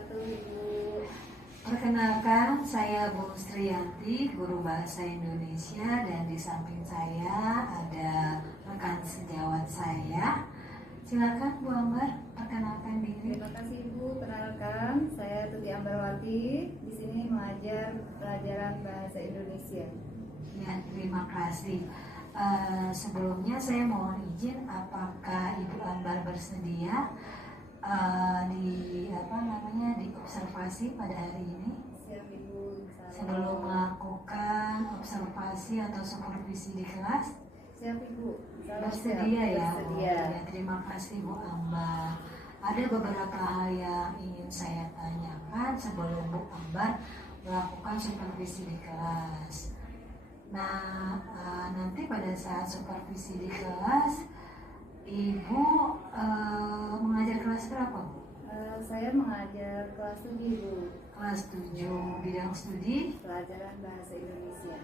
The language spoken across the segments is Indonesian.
wabarakatuh, Ibu. Perkenalkan, saya Bu Sriyanti, guru bahasa Indonesia, dan di samping saya ada rekan sejawat saya. Silakan Bu Ambar, perkenalkan diri. Terima kasih Ibu. Kenalkan, saya Tuti Ambarwati. Di sini mengajar pelajaran bahasa Indonesia. Ya, terima kasih. Sebelumnya saya mohon izin, apakah Ibu Ambar bersedia diobservasi pada hari ini? Siap Ibu. Sebelum melakukan observasi atau supervisi di kelas, Siap Ibu. bersedia ya? Bersedia. Ya, terima kasih Bu Ambar. Ada beberapa hal yang ingin saya tanyakan sebelum Bu Ambar melakukan supervisi di kelas. Nah, nanti pada saat supervisi di kelas, Ibu mengajar kelas berapa, Bu? Saya mengajar kelas 7 Ibu. Kelas 7, bidang studi Pelajaran bahasa Indonesia.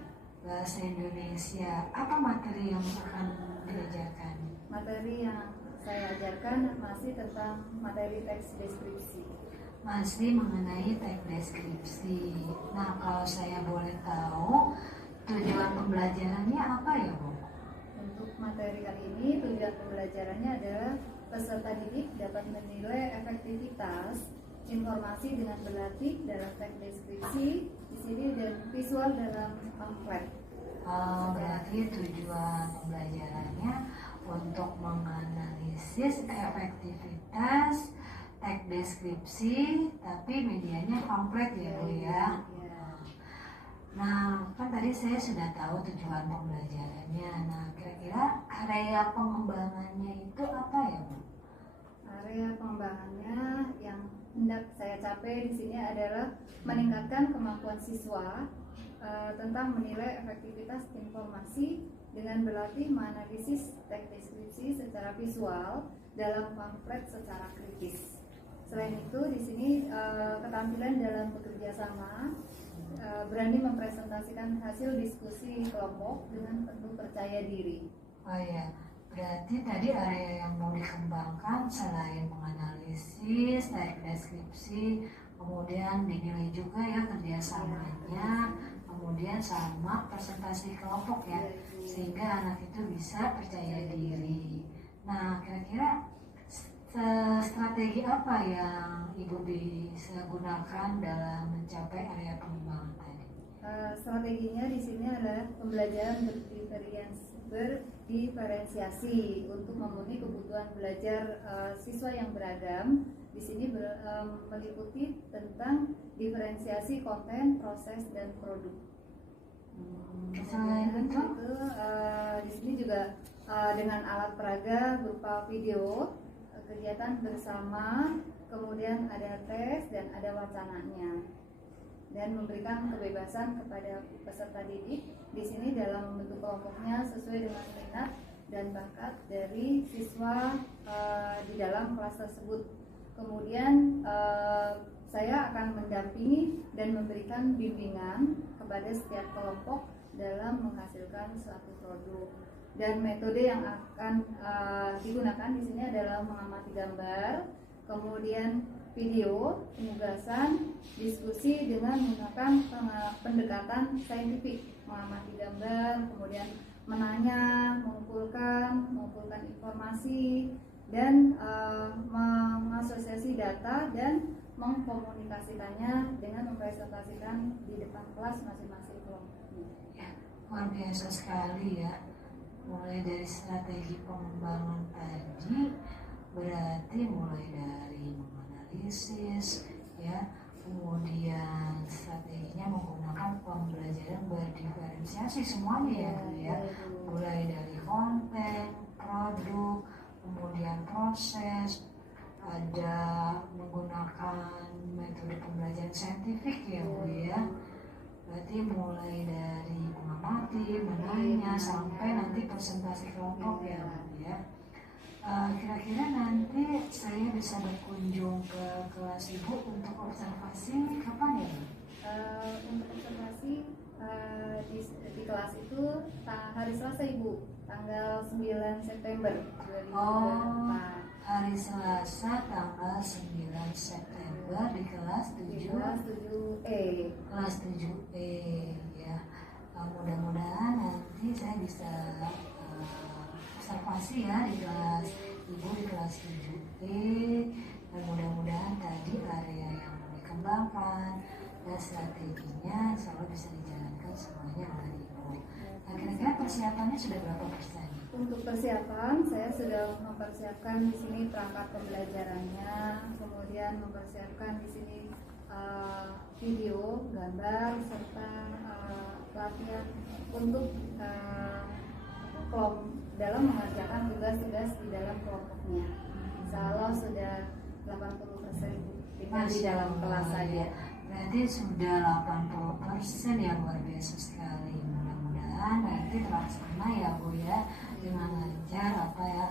bahasa Indonesia. Apa materi yang akan diajarkan? Materi yang saya ajarkan masih tentang materi teks deskripsi. Masih mengenai teks deskripsi. Nah, kalau saya boleh tahu, tujuan pembelajarannya apa ya, Bu? Untuk materi kali ini, tujuan pembelajarannya adalah peserta didik dapat menilai efektivitas informasi dengan berlatih dalam teks deskripsi di sini dan visual dalam pamflet. Berarti tujuan pembelajarannya untuk menganalisis efektivitas teks deskripsi, tapi medianya pamflet ya, Bu ya. Nah, kan tadi saya sudah tahu tujuan pembelajarannya. Nah, kira-kira area pengembangannya itu apa ya, Bu? Area pengembangannya yang hendak saya capai di sini adalah meningkatkan kemampuan siswa tentang menilai efektivitas informasi dengan berlatih menganalisis teks deskripsi secara visual dalam pamflet secara kritis. Selain itu, di sini keterampilan dalam bekerja sama, berani mempresentasikan hasil diskusi kelompok dengan penuh percaya diri. Oh ya, berarti tadi area yang mau dikembangkan selain menganalisis teks deskripsi, kemudian dinilai juga ya kerjasamanya, kemudian sama presentasi kelompok ya, sehingga anak itu bisa percaya diri. Nah, kira-kira strategi apa yang Ibu bisa gunakan dalam mencapai area pengembangan tadi? Strateginya di sini adalah pembelajaran berdiferensiasi untuk memenuhi kebutuhan belajar siswa yang beragam. Di sini meliputi tentang diferensiasi konten, proses, dan produk. Selain itu, di sini juga dengan alat peraga berupa video, kegiatan bersama, kemudian ada tes dan ada wacananya, dan memberikan kebebasan kepada peserta didik di sini dalam membentuk kelompoknya sesuai dengan minat dan bakat dari siswa di dalam kelas tersebut. Kemudian saya akan mendampingi dan memberikan bimbingan kepada setiap kelompok dalam menghasilkan suatu produk. Dan metode yang akan digunakan di sini adalah mengamati gambar, kemudian video, penugasan, diskusi dengan menggunakan pendekatan saintifik, mengamati gambar, kemudian menanya, mengumpulkan informasi, dan mengasosiasi data dan mengkomunikasikannya dengan mempresentasikan di depan kelas masing-masing kelompoknya. ya, luar biasa sekali ya. Mulai dari strategi pengembangan tadi, berarti mulai dari menganalisis ya, kemudian strateginya menggunakan pembelajaran berdiferensiasi semuanya ya, mulai dari konten, produk, kemudian proses, ada menggunakan metode pembelajaran saintifik ya, Bu ya. Berarti mulai dari mengamati, menanya, sampai nanti presentasi kelompok ya, Bu ya. Kira-kira nanti saya bisa berkunjung ke kelas Ibu untuk observasi kapan ya, Bu? Untuk observasi di kelas itu hari Selasa Ibu, tanggal 9 September 2024. hari Selasa tanggal 9 September di kelas 7 kelas 7E. kelas 7E ya. Mudah-mudahan nanti saya bisa observasi ya di kelas ibu di kelas 7E, dan mudah-mudahan tadi area yang mau dikembangkan dan strateginya selalu bisa dijalankan semuanya oleh ibu. Nah, kira-kira persiapannya sudah berapa persen? Untuk persiapan, saya sudah mempersiapkan di sini perangkat pembelajarannya, kemudian mempersiapkan di sini video, gambar, serta pelatihan untuk dalam mengerjakan tugas-tugas di dalam kelompoknya. Insya Allah sudah 80% tinggal di dalam kelas saja. Berarti sudah 80% ya, luar biasa sekali. Mudah-mudahan nanti terlaksana ya Bu ya, dengan lancar apa ya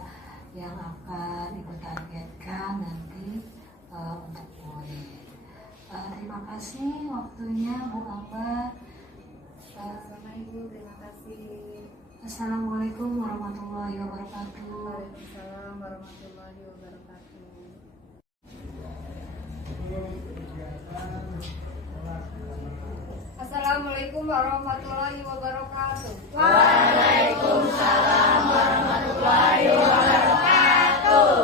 yang akan Ibu targetkan nanti untuk murid. Terima kasih waktunya Bu Ambar. Sama Ibu, terima kasih. Assalamualaikum warahmatullahi wabarakatuh. Waalaikumsalam warahmatullahi wabarakatuh. Assalamualaikum warahmatullahi wabarakatuh. Waalaikumsalam warahmatullahi wabarakatuh.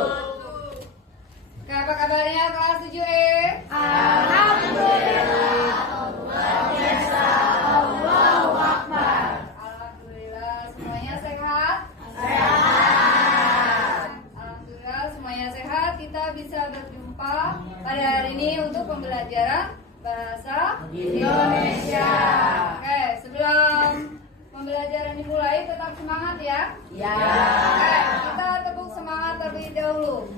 Apa kabarnya kelas 7E? Alhamdulillah. Luar biasa. Allahu Akbar. Alhamdulillah, semuanya sehat? Sehat. Alhamdulillah semuanya sehat. Kita bisa berjumpa pada hari ini untuk pembelajaran bahasa Indonesia. Oke, sebelum pembelajaran dimulai tetap semangat ya. Ya. Oke, kita tepuk semangat terlebih dahulu.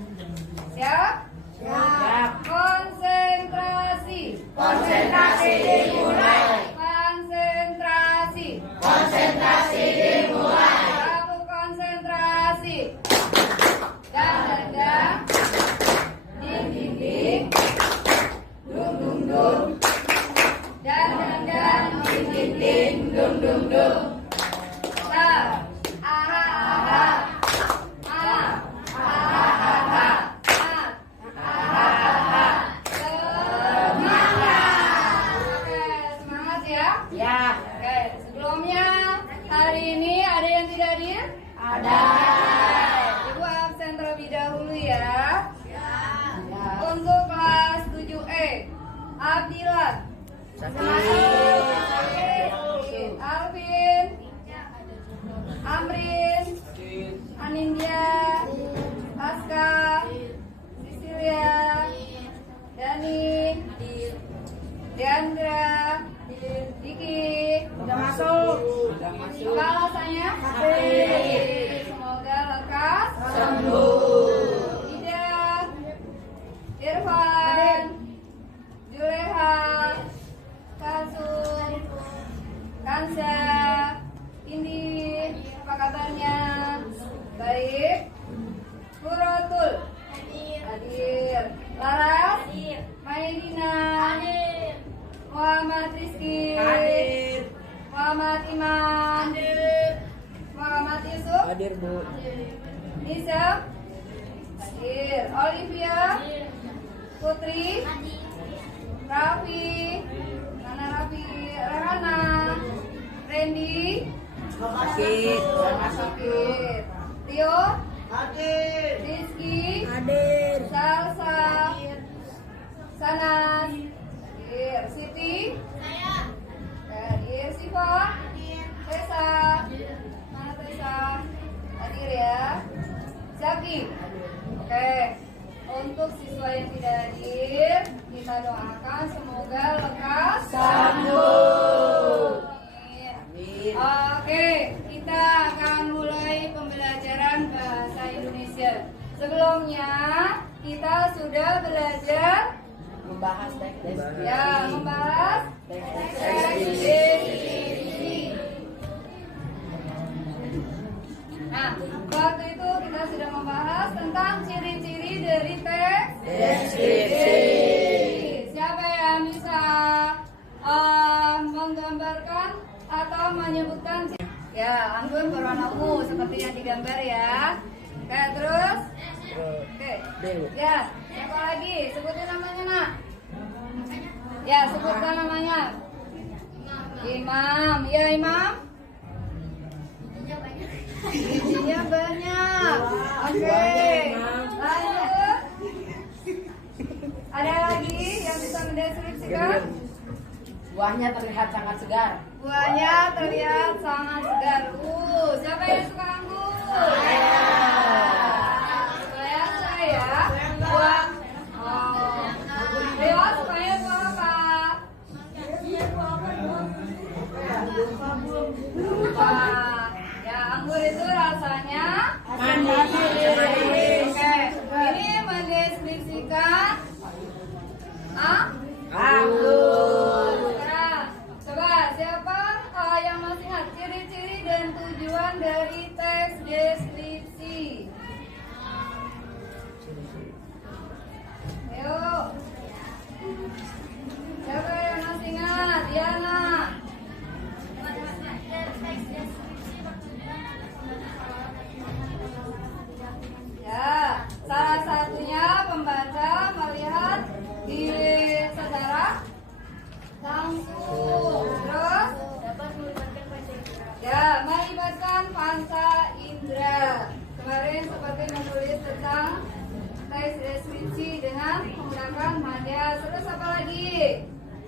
Siap? Siap. Konsentrasi. Konsentrasi dimulai. Konsentrasi. Konsentrasi dimulai. Satu konsentrasi. Dan ding ding ding. Dung dung dung. Dan ding ding ding. Dung dung dung. Aha aha. Ah. Aha aha. Semangat ya. Ya. Oke, sebelumnya hari ini ada yang tidak hadir? Ada. Ibu absen terlebih dahulu ya. Ya. Untuk kelas 7E, Abdilah, Alvin, Amrin, Anindya, Aska, Sisilia, Dani, Diandra, Diki. Udah masuk. Apa alasannya? Semoga lekas Sembuh. Ida, Irfan, Juleha, Kasum, Kansa, Indi, apa kabarnya? Baik. Kurotul, hadir. Laras, Maidina, Muhammad Rizky, Muhammad Iman, Muhammad Yusuf, Hadir Bu. Nisa, hadir. Olivia, Putri, Raffi, mana Raffi, Rehana, Randy, Masih. hadir. Tio, Hadir. Rizky, Hadir. Salsa, Sanas, hadir. Siti, hadir. Siva, Tessa, mana Tessa, hadir ya. Zaki, oke. Untuk siswa yang tidak hadir, kita doakan semoga lekas Sembuh. Amin. Oke, kita akan mulai pembelajaran bahasa Indonesia. Sebelumnya kita sudah belajar Membahas teks. ya membahas teks deskripsi. Nah, waktu itu kita sudah membahas tentang ciri-ciri dari teks Deskripsi. Siapa yang bisa menggambarkan atau menyebutkan? Ya, Anggun berwarna ungu seperti yang digambar ya. Oke, terus Oke. Delu. Ya, siapa lagi? Sebutin namanya, Nak. Ya, sebutkan namanya. Imam. Ya, Imam. Bijinya banyak. Oke. Lanjut. Ada lagi yang bisa mendeskripsikan? Buahnya terlihat sangat segar. Buahnya terlihat sangat segar. Siapa yang suka anggur? Saya. Buah. Oh. Dewa sukanya buah apa? Buah. Ya, anggur itu rasanya manis. Oke. Ini mendeskripsikan anggur. Sekarang, coba siapa yang masih ingat ciri-ciri dan tujuan dari teks deskripsi? Ayo. Siapa yang masih ingat? Diana. Ya, salah satunya pembaca melihat di secara langsung. Terus ya, melibatkan panca indera. Kemarin seperti menulis tentang teks deskripsi dengan menggunakan majas. Terus apa lagi?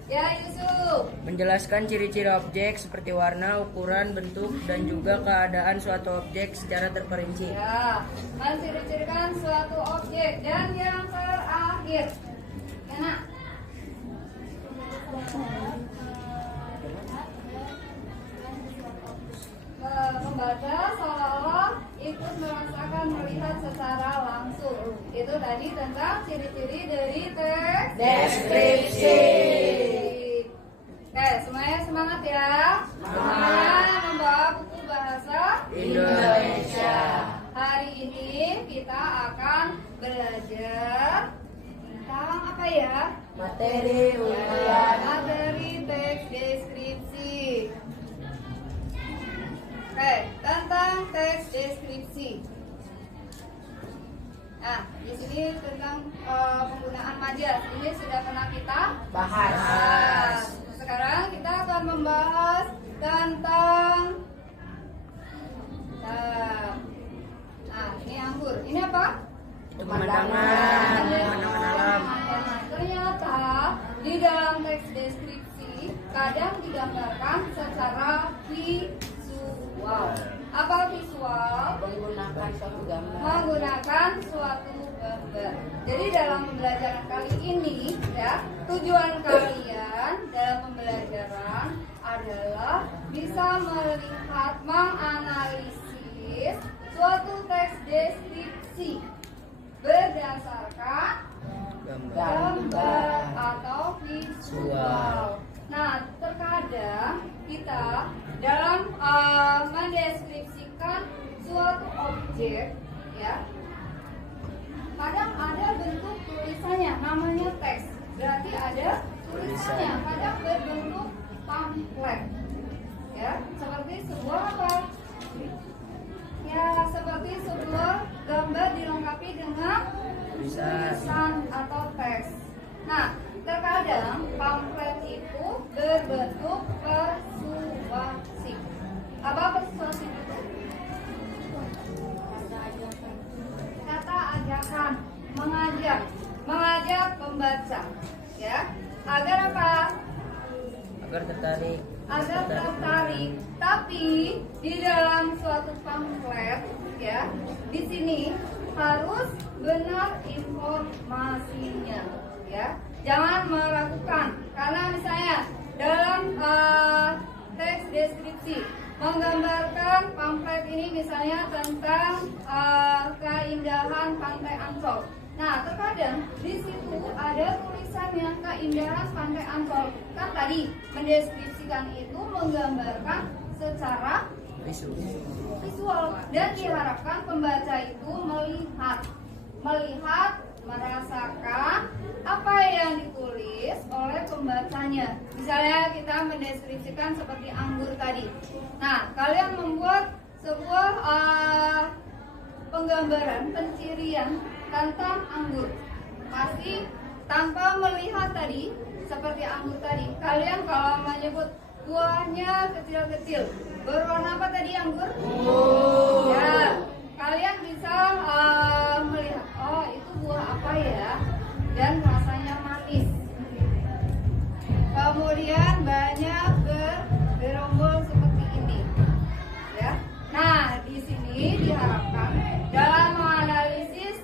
Ya, Yusuf. Menjelaskan ciri-ciri objek seperti warna, ukuran, bentuk, dan juga keadaan suatu objek secara terperinci. Ya, menciri-cirikan suatu objek. Dan yang terakhir, enak. Membaca seolah-olah ikut merasakan melihat secara langsung. Itu tadi tentang ciri-ciri dari teks Deskripsi. Oke, semuanya semangat ya. Semuanya membawa buku bahasa Indonesia. Hari ini kita akan belajar tentang apa ya? Materi undian. Materi teks deskripsi. Oke, tentang teks deskripsi. Nah, di sini tentang penggunaan majas. Ini sudah pernah kita Bahas. Sekarang kita akan membahas tentang nah, ini anggur. Ini apa? Itu pemandangan alam. Ternyata di dalam teks deskripsi kadang digambarkan secara visual. Apa visual? Menggunakan suatu gambar. Menggunakan suatu gambar. Jadi dalam pembelajaran kali ini ya, tujuan kalian dalam pembelajaran adalah bisa melihat, menganalisis suatu teks deskripsi berdasarkan gambar atau visual. Nah, terkadang kita dalam mendeskripsikan suatu objek, ya, kadang ada bentuk tulisannya, namanya teks. Berarti ada tulisannya, kadang berbentuk pamflet, ya, seperti sebuah apa? Ya, seperti sebuah gambar dilengkapi dengan tulisan atau teks. Nah, terkadang pamflet itu berbentuk persuasif. Apa persuasif itu? Kata ajakan, mengajak pembaca, ya, agar apa? Agar tertarik. Agar tertarik. Tapi di dalam suatu pamflet, ya, di sini harus benar informasinya, ya. Jangan meragukan, karena misalnya dalam teks deskripsi menggambarkan pamflet ini misalnya tentang keindahan Pantai Ancol. Nah, terkadang di situ ada tulisannya keindahan Pantai Ancol. Kan tadi mendeskripsikan itu menggambarkan secara visual dan diharapkan pembaca itu melihat, merasakan apa yang ditulis oleh pembacanya. Misalnya kita mendeskripsikan seperti anggur tadi. Nah, kalian membuat sebuah penggambaran, pencirian tentang anggur. Pasti tanpa melihat tadi, seperti anggur tadi. Kalian kalau menyebut buahnya kecil-kecil, berwarna apa tadi anggur? Ya, kalian bisa melihat, oh itu buah apa ya? Dan rasanya manis. Kemudian banyak bergerombol seperti ini, ya. Nah, di sini diharapkan dalam menganalisis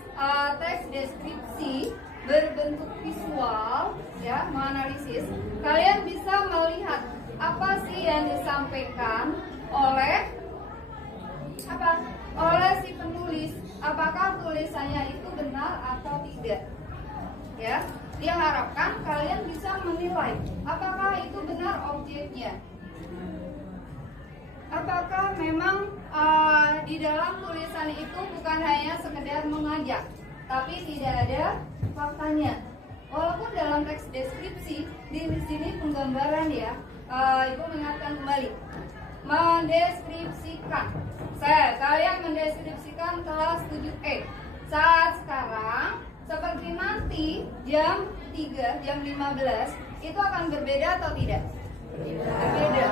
teks deskripsi berbentuk visual, ya, menganalisis, kalian bisa melihat apa sih yang disampaikan oleh si penulis, apakah tulisannya itu benar atau tidak, ya. Diharapkan kalian bisa menilai apakah itu benar objeknya, apakah memang di dalam tulisan itu bukan hanya sekedar mengajak, tapi tidak ada faktanya. Walaupun dalam teks deskripsi di sini penggambaran, ya, Ibu mengingatkan kembali, mendeskripsikan. Kalian mendeskripsikan kelas 7E. Saat sekarang seperti nanti jam 3, jam 15 itu akan berbeda atau tidak? Berbeda,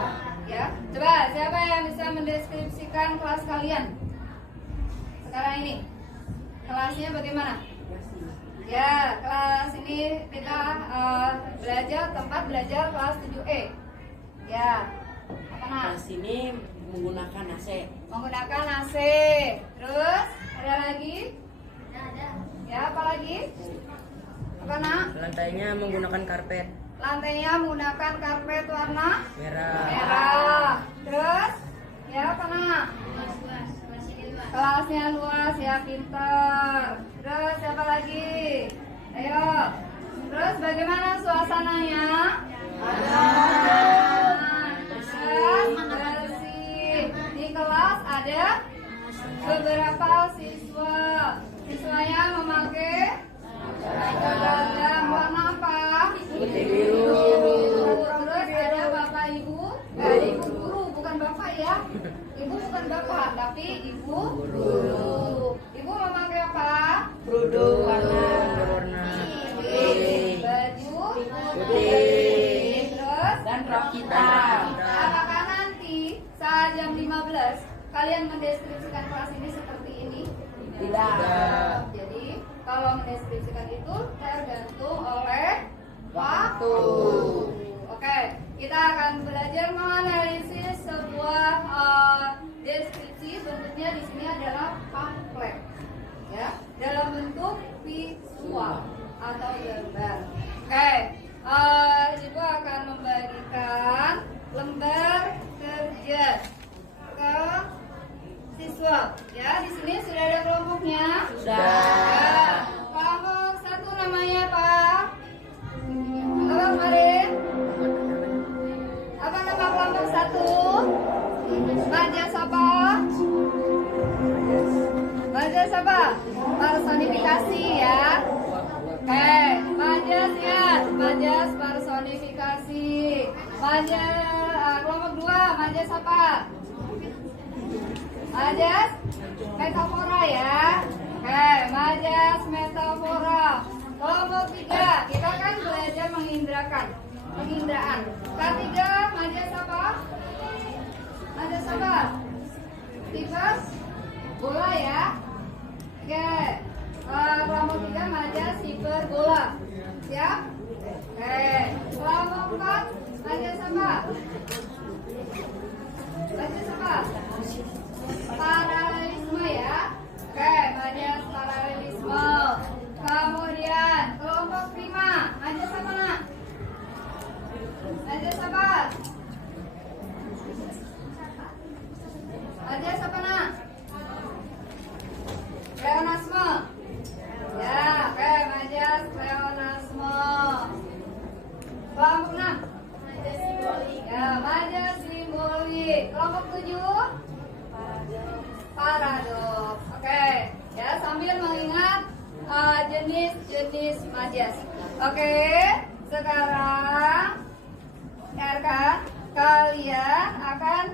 ya. Coba siapa yang bisa mendeskripsikan kelas kalian sekarang ini? Kelasnya bagaimana? Ya, kelas ini kita belajar, tempat belajar kelas 7E. Ya, apa? Kelas ini menggunakan AC. Menggunakan AC. Terus ada lagi? Ya, apa lagi? Apa, Nak? Lantainya menggunakan karpet Lantainya menggunakan karpet warna merah. merah. Terus, ya apa, Nak? Kelasnya luas, ya, pintar. Terus siapa lagi? Ayo. Terus bagaimana suasananya? Bersih. Di kelas ada beberapa siswa. Siswanya memakai seragam warna apa? Putih biru. Terus ada bapak ibu, ibu guru, bukan bapak ya. Ibu bukan bapak, tapi ibu guru. Ibu memakai apa? Kerudung warna Berwarna Putih. Baju putih. Terus dan rok hitam. apakah nanti saat jam 15 kalian mendeskripsikan kelas ini seperti ini? Tidak. Jadi kalau mendeskripsikan itu tergantung oleh waktu. Oke, kita akan belajar menganalisis sebuah deskripsi. Bentuknya di sini adalah pamflet, ya, dalam bentuk visual atau gambar. Oke, Ibu akan membagikan lembar kerja ke siswa. Ya, di sini sudah ada kelompoknya. Sudah. Ya, kelompok 1 namanya apa? Apa kemarin? Apa nama kelompok 1? Majas apa? Majas apa? Personifikasi, ya. Oke, majas, ya. Majas personifikasi. Majas kelompok 2, majas apa? Majas metafora, ya. Oke, majas metafora. Kelompok 3, kita kan belajar penginderaan. Ketiga, majas apa? Majas apa? Tifus bola, ya. Oke, kelompok 3 majas hiperbola. Siap? Oke, kelompok 4 majas apa? Majas apa? Paralelisme, ya. Oke, majas paralelisme. Kemudian kelompok 5 majas apa, Nak? Majas apa? Majas apa, Nak? Pleonasme. Ya, oke, majas pleonasme. Kelompok 6 majas simbolik. Ya, majas simbolik. Kelompok 7 paradoks. Oke, ya, sambil mengingat jenis-jenis majas. Oke, sekarang kalian akan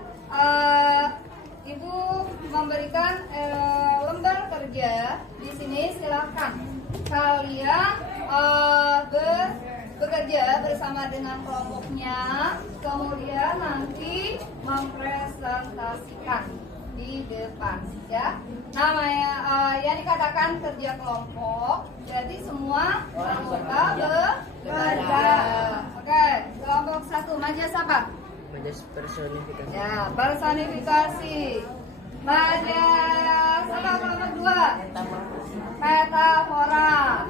Ibu memberikan lembar kerja di sini. Silakan bersama dengan kelompoknya, kemudian nanti mempresentasikan di depan ya. Namanya yang dikatakan kerja kelompok, jadi semua anggota bekerja. Oke, kelompok 1 majas apa? Majas personifikasi. Ya, personifikasi. Majas apa kelompok 2? Metafora.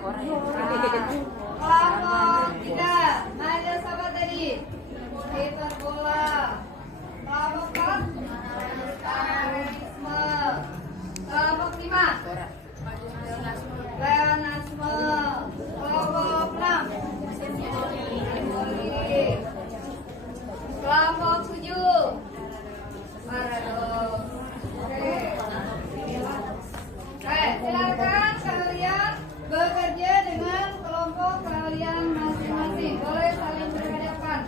Kelompok 3, majas apa tadi? Hiperbola. Kelompok 4, parallelisme. Kelompok 5, pleonasme. Kelompok 6, simboli. Kelompok 7, paradoks. Oke. Silakan kalian bekerja dengan kelompok kalian masing-masing. Boleh saling berhadapan.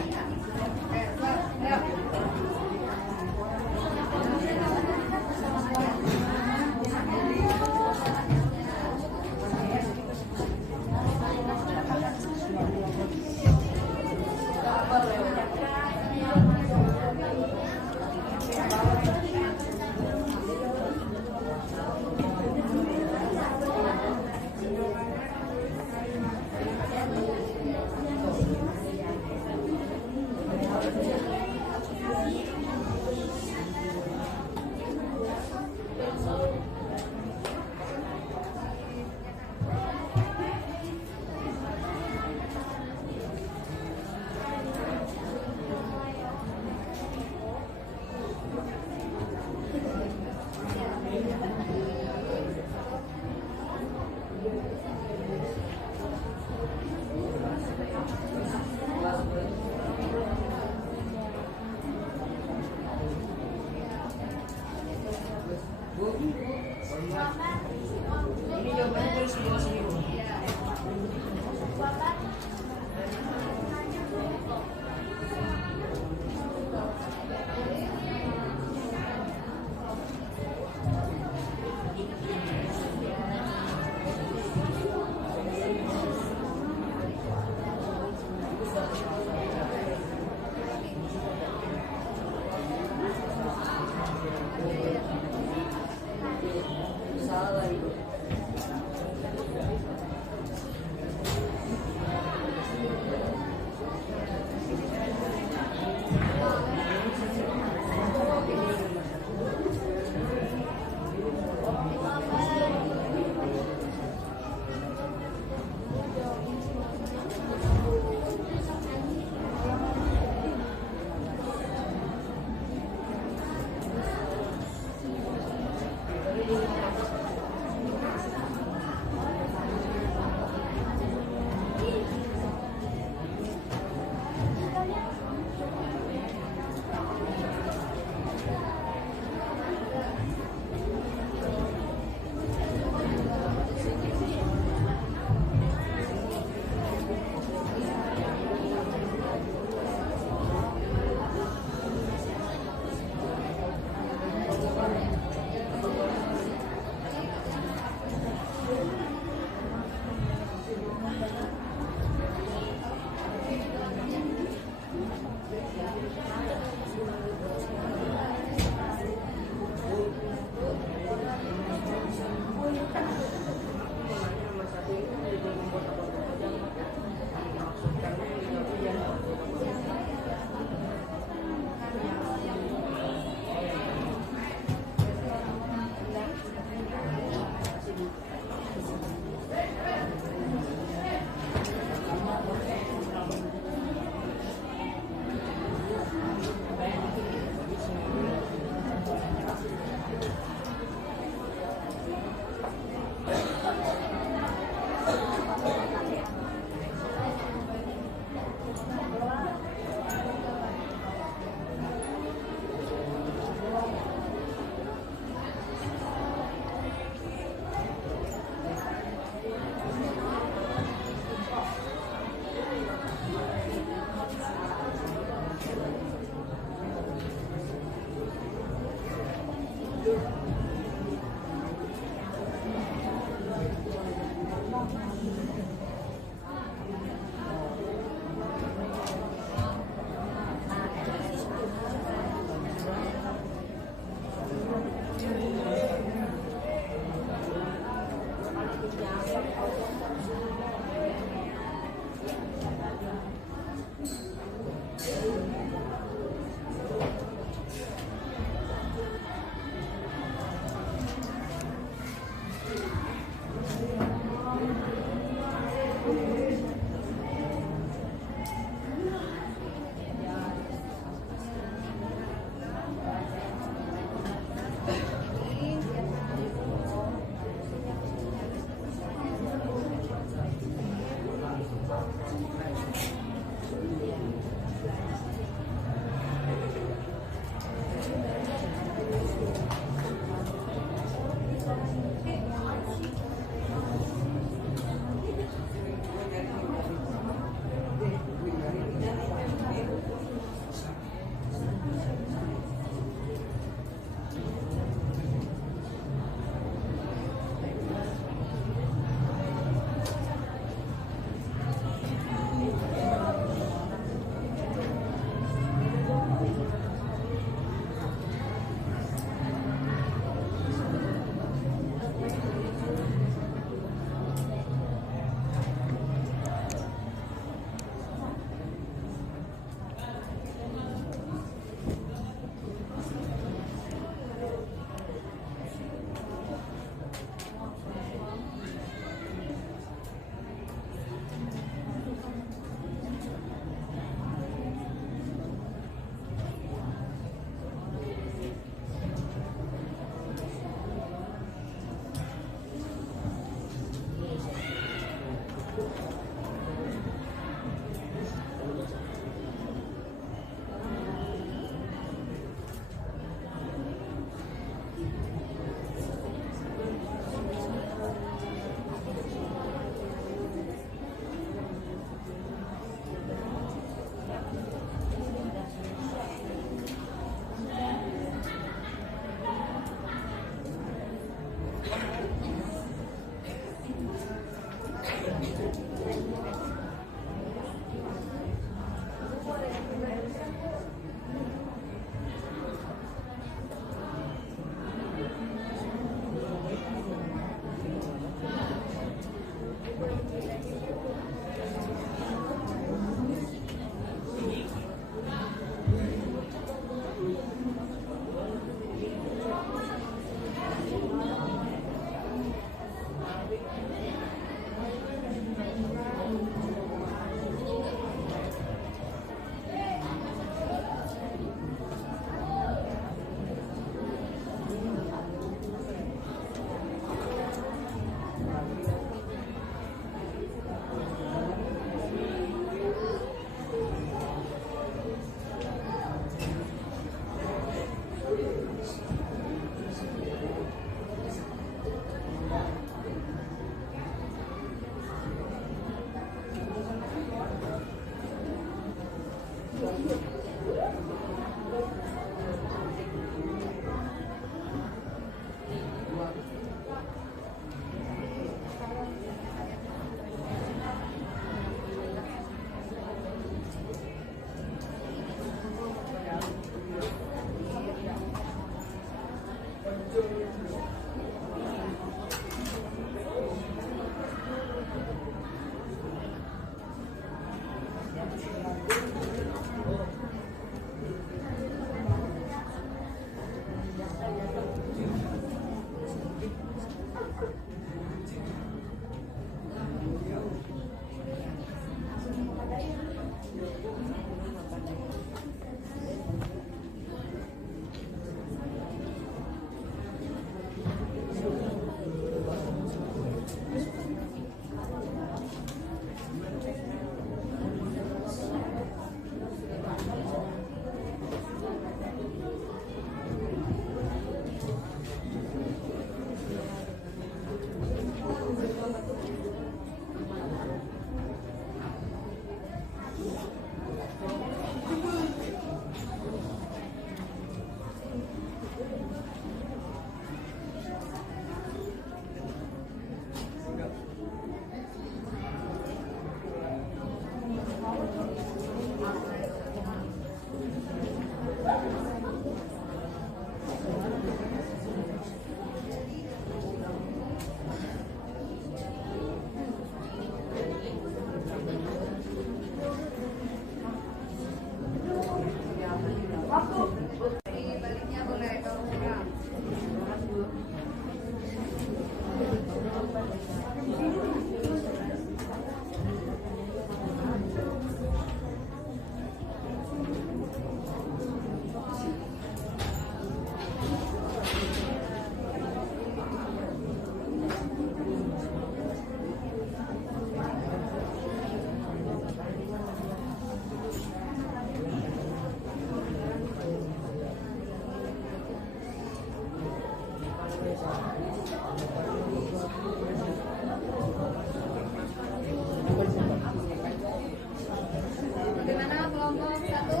Bagaimana kelompok satu?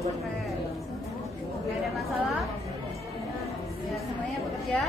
Oke. Nggak ada masalah? Ya, semuanya bekerja?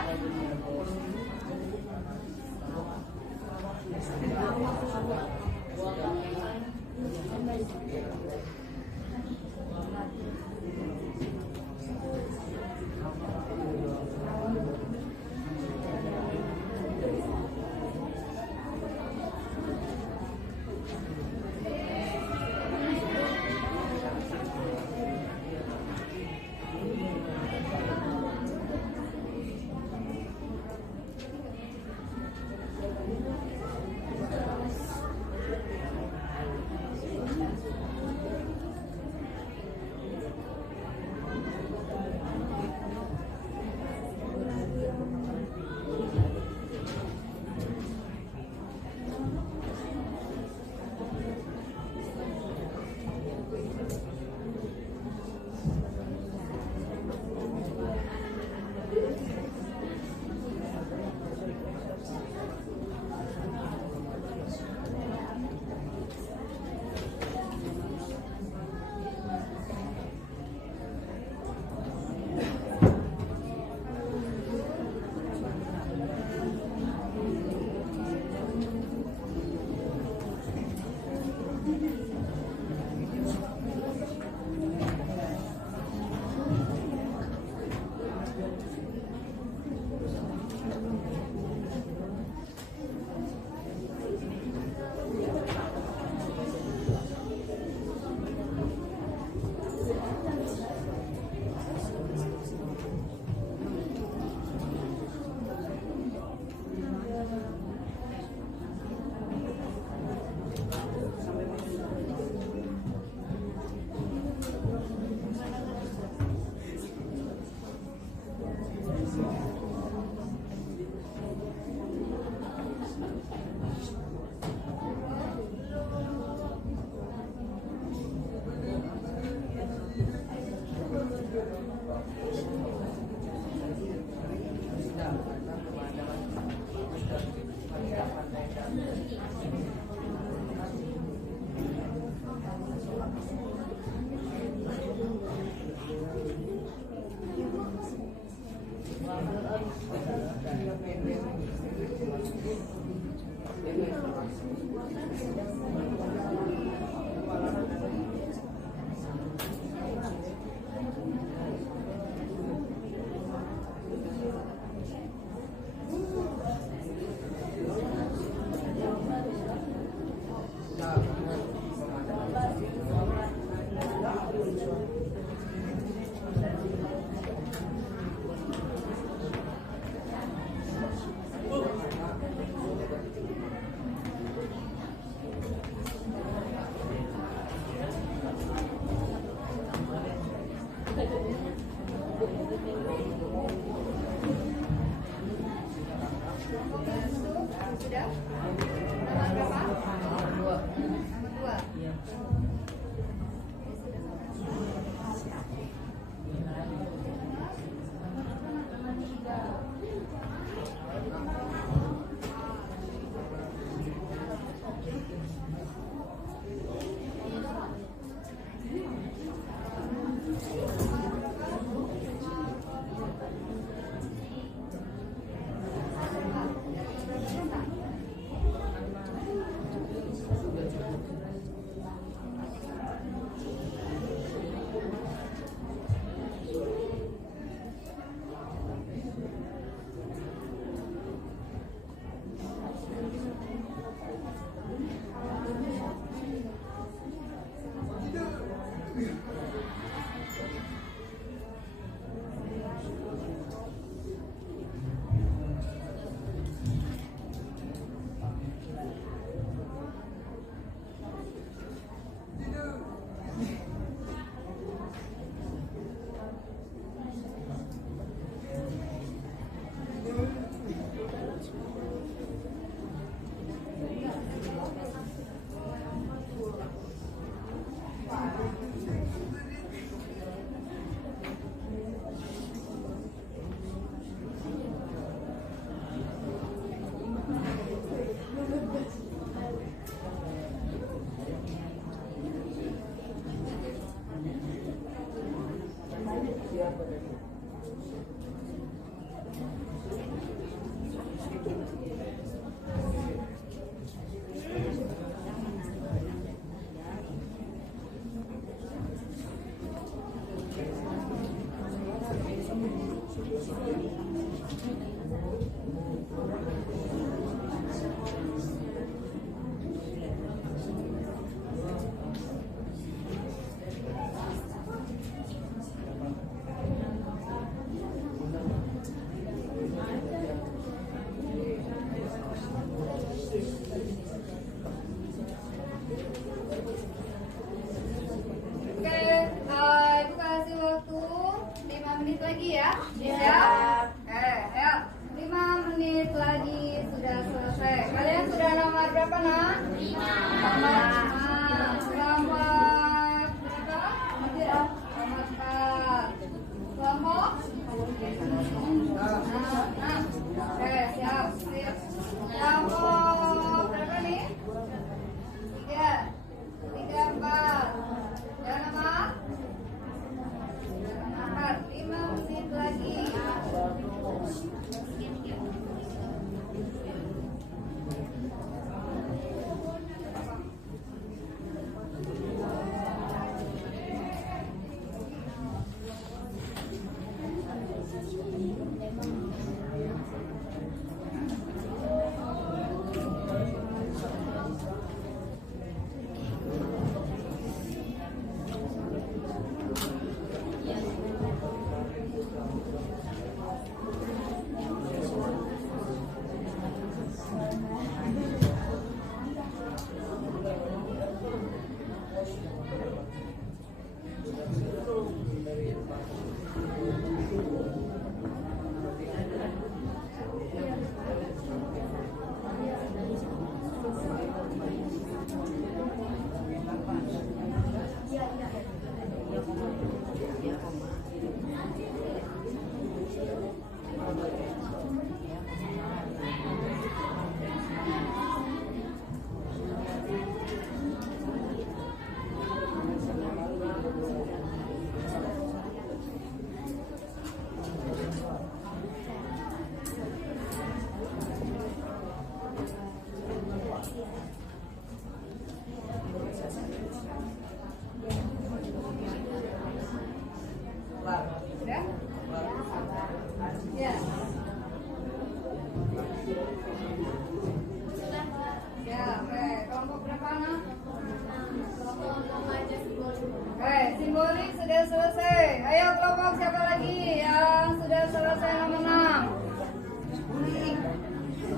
Oke, simbolik sudah selesai. Ayo kelompok siapa lagi yang sudah selesai nomor 6?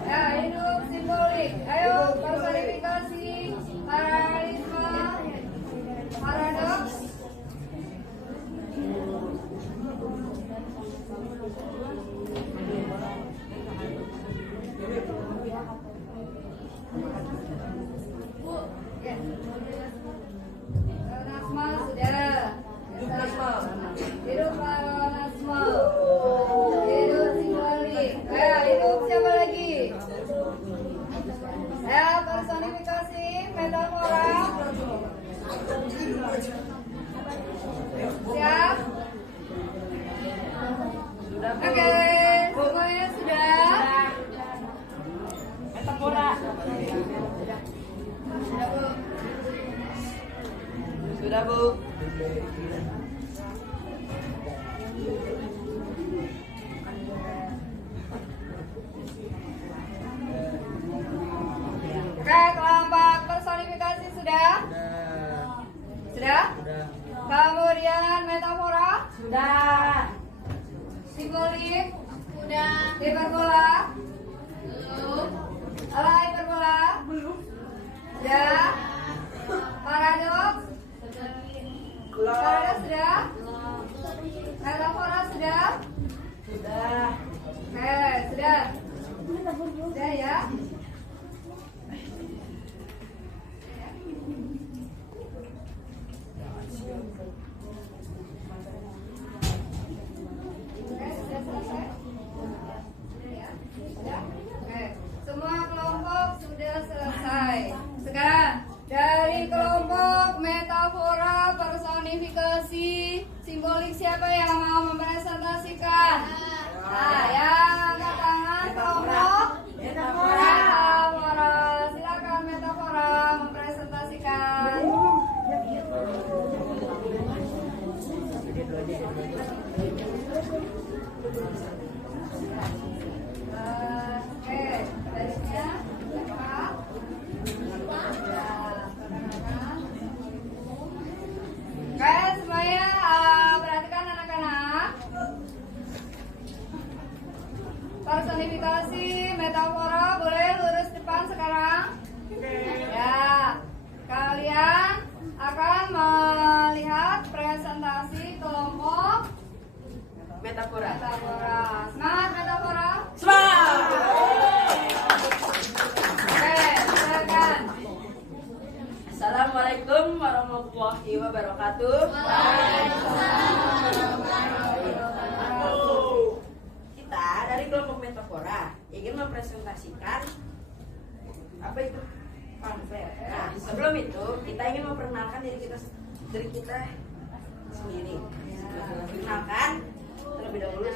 Ya, hidup simbolik. Ayo personifikasi paralelisme paradoks. Ya. Nasma sudah. Hidup Nasma. Hidup simbolik. Ayo, hidup siapa lagi? Ya, personifikasi metafora. Siap? Oke, semuanya sudah. Metafora. Sudah, Bu. Oke, kelompok personifikasi sudah? Sudah? Udah. Kemudian metafora? Sudah. Simbolik? Sudah. Hiperbola? Belum. Ala hiperbola? Belum. Sudah. Paradoks? Paradoks sudah? Metafora sudah? Sudah. Oke, sudah. Sudah ya? Oke, sudah selesai? Sudah ya? Sudah? Oke, semua kelompok sudah selesai. Sekarang dari kelompok metafora personifikasi simbolik siapa yang mau mempresentasikan? Nah, yang angkat tangan kelompok metafora. Silakan metafora mempresentasikan. Oke, barisnya lengkap. Oke, semuanya perhatikan anak-anak. Personifikasi metafora boleh lurus depan sekarang. Ya, kalian akan melihat presentasi kelompok Metafora. metafora. Semangat metafora. Semangat. Oke, silakan. Assalamualaikum warahmatullahi wabarakatuh. Kita dari kelompok metafora ingin mempresentasikan apa itu pamflet. Nah, sebelum itu kita ingin memperkenalkan diri kita sendiri. Perkenalkan terlebih dahulu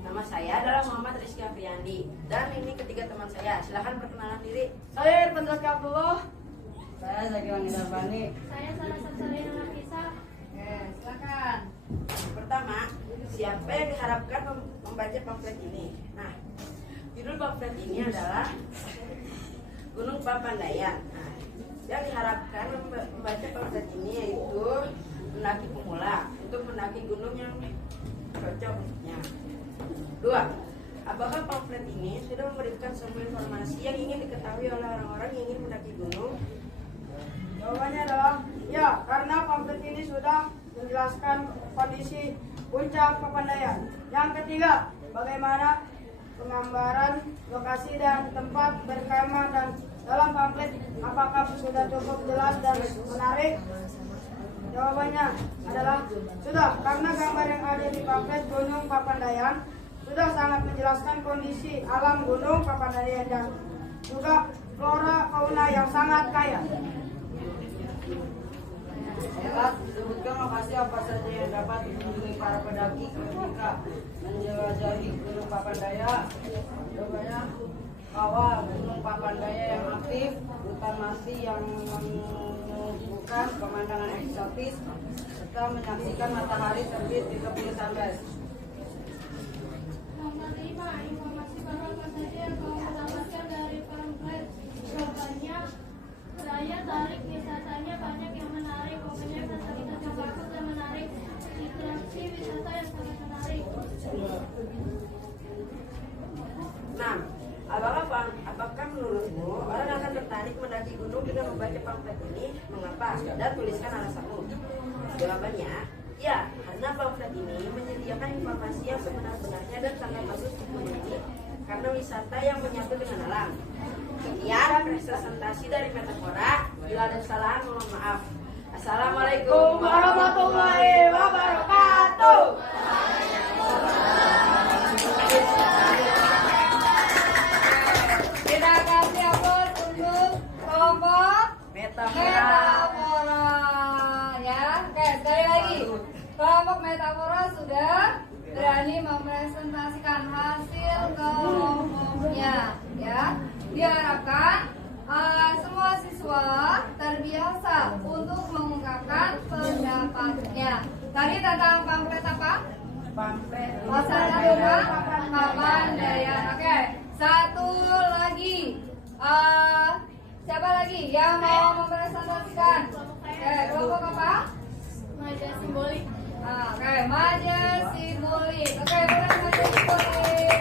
nama saya adalah Muhammad Rizky Afriandi dan ini ketiga teman saya. Silahkan perkenalan diri. Saya Irfan Zaki Abdullah. Saya Zaki Wani Darfani. Saya salah satu dari Nafisa. Oke, silakan. Pertama, siapa yang diharapkan membaca pamflet ini? Nah, judul pamflet ini adalah Gunung Papandayan. Nah, yang diharapkan membaca pamflet ini yaitu pendaki pemula untuk mendaki gunung yang cocok untuknya. 2. Apakah pamflet ini sudah memberikan semua informasi yang ingin diketahui oleh orang-orang yang ingin mendaki gunung? Jawabannya adalah ya, karena pamflet ini sudah menjelaskan kondisi puncak Papandayan. Yang ketiga, bagaimana penggambaran lokasi dan tempat berkemah dan dalam pamflet apakah sudah cukup jelas dan menarik? Jawabannya adalah sudah, karena gambar yang ada di pamflet Gunung Papandayan sudah sangat menjelaskan kondisi alam Gunung Papandayan dan juga flora fauna yang sangat kaya. Sebutkan lokasi apa saja yang dapat dikunjungi para pendaki ketika menjelajahi Gunung Papandayan. Jawabannya kawah Gunung Papandaya yang aktif, hutan mati yang menyuguhkan pemandangan eksotis, serta menyaksikan matahari terbit di tepi sunrise. Nomor 5, informasi bahwa apa saja yang kau mendapatkan dari pamflet. Jawabannya, saya tarik wisatanya banyak yang menarik. Pokoknya fasilitas yang membaca pamflet ini? Mengapa? Dan tuliskan alasanmu. Jawabannya, ya, karena pamflet ini menyediakan informasi yang sebenar-benarnya dan sangat bagus dimengerti karena wisata yang menyatu dengan alam. Sekian presentasi dari Metafora. Bila ada kesalahan, mohon maaf. Assalamualaikum warahmatullahi wabarakatuh. Terima kasih Apus untuk kelompok Metafora. ya. Oke, sekali lagi. Kelompok Metafora sudah berani mempresentasikan hasil kelompoknya ya. Diharapkan semua siswa terbiasa untuk mengungkapkan pendapatnya. Tadi tentang pamflet apa? Pamflet. Wasana tentang Papandayan. Oke, satu lagi. Siapa lagi yang mau mempresentasikan? Oke, kelompok apa? Maja simbolik. Oke, Maja simbolik. Oke, benar Maja simbolik.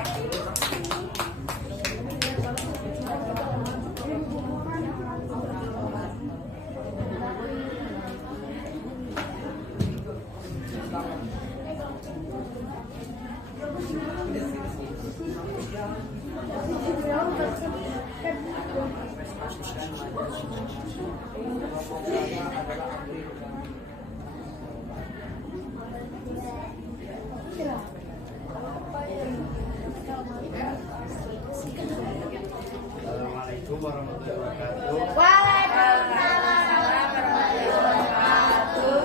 Assalamualaikum warahmatullahi wabarakatuh.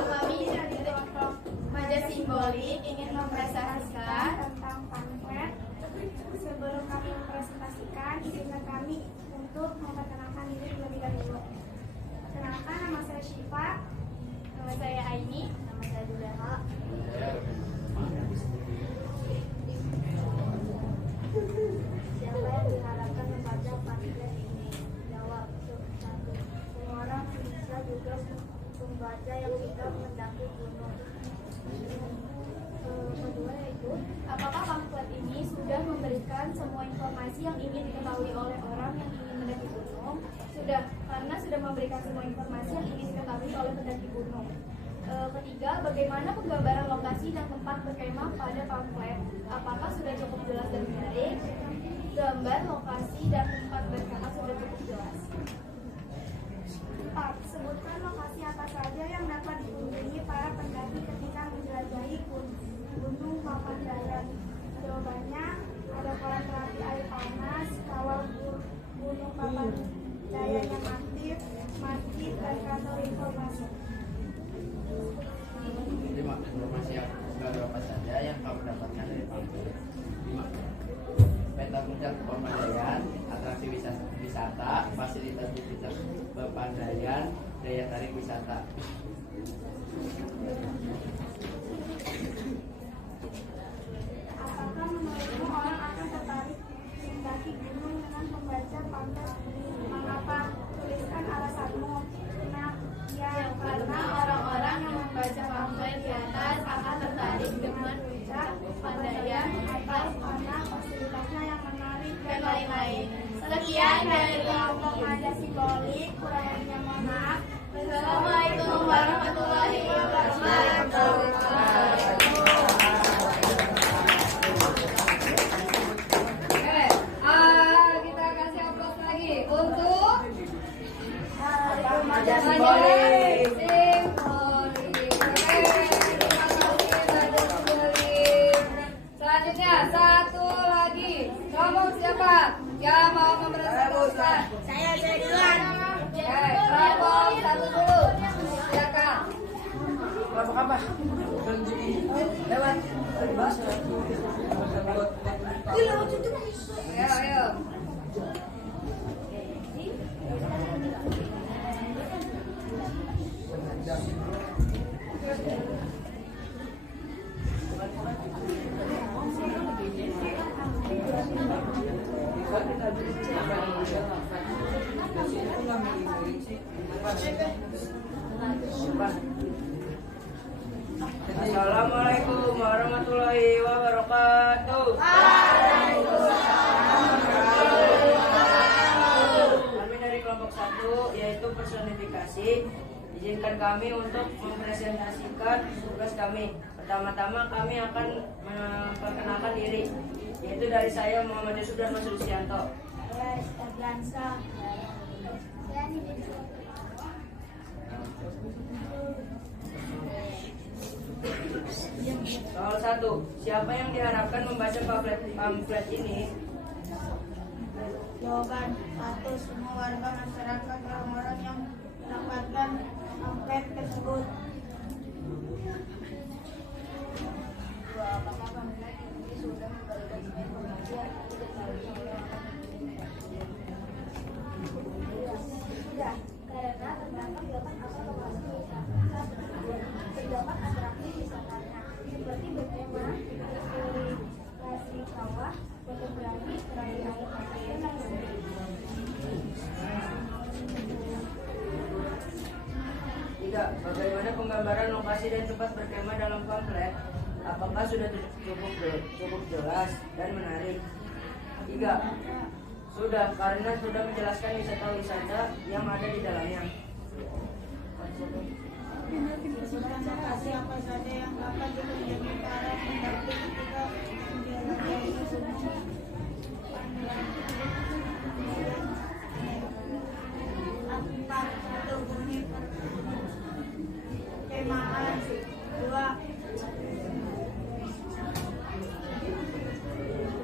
Kami dari kelompok Maja Simbolik ingin mempresentasikan tentang pamflet. Sebelum kami mempresentasikan, izinkan kami untuk memperkenalkan diri terlebih dahulu. Perkenalkan, nama saya Syifa, nama saya Aini, nama saya Juleha. Siapa yang diharapkan membaca pamflet ini? Jawab. Satu. Semua orang bisa juga membaca yang tidak mendaki gunung. Kedua yaitu, Apakah pamflet ini sudah memberikan semua informasi yang ingin diketahui oleh orang yang ingin mendaki gunung? Sudah, karena sudah memberikan semua informasi yang ingin diketahui oleh pendaki gunung. Ketiga, bagaimana penggambaran lokasi dan tempat berkemah pada pamflet? Apakah sudah cukup jelas dan menarik? Gambar lokasi dan tempat berkemah sudah cukup jelas. 4. Sebutkan lokasi apa saja yang dapat dikunjungi para pendaki ketika menjelajahi Gunung Papandayan. Jawabannya ada kolam terapi air panas, kawah Gunung Papandayan yang aktif, masjid, dan kantor informasi. 5. Informasi yang baru apa saja yang kamu dapatkan dari pamflet? 5. Peta puncak Papandayan, atraksi wisata, fasilitas aktivitas Papandayan, daya tarik wisata. Apakah menurutmu orang akan tertarik mendaki gunung dengan membaca pamflet? Mengapa? Tuliskan alasanmu. Nah, ya, Karena orang-orang yang membaca pamflet di atas akan tertarik dengan puncak Papandayan atau karena fasilitasnya yang menarik dan lain-lain. Sekian dari kelompok Maja Simbolik, kurang lebihnya mohon maaf. Assalamualaikum warahmatullahi wabarakatuh. Oke, kita kasih aplaus lagi untuk Maja Simbolik. Simbolik. Oke, terima kasih Maja Simbolik. Selanjutnya satu lagi. Kelompok siapa yang mau mempresentasikan? Saya duluan. Oke, kelompok satu dulu. Silakan. Kelompok apa? Lewat. Ayo, ayo. Assalamualaikum warahmatullahi wabarakatuh. Kami dari kelompok 1 yaitu personil Izinkan kami untuk mempresentasikan tugas kami. Pertama-tama kami akan memperkenalkan diri, yaitu dari saya Muhammad Yusuf dan Mas Lucianto. Soal 1. Siapa yang diharapkan membaca pamflet ini? Jawaban 1. Semua warga masyarakat orang-orang yang mendapatkan pamflet tersebut. 2. Apakah pamflet ini sudah memberikan semua informasi yang diketahui oleh orang Tidak, karena terdapat 8 aplikasi wisata. Terdapat atraksi wisatanya seperti berkemah, eksplorasi kawah, fotografi, terapi air mata, dan lain-lain. Tidak. Bagaimana penggambaran lokasi dan tempat berkemah dalam pamflet? Apakah sudah cukup jelas dan menarik? 3. Sudah, karena sudah menjelaskan wisata-wisata yang ada di dalamnya. Lokasi apa saja yang dapat dikunjungi para pendaki ketika menjelajahi gunung? Empat. 1. Bumi perkemahan. 2.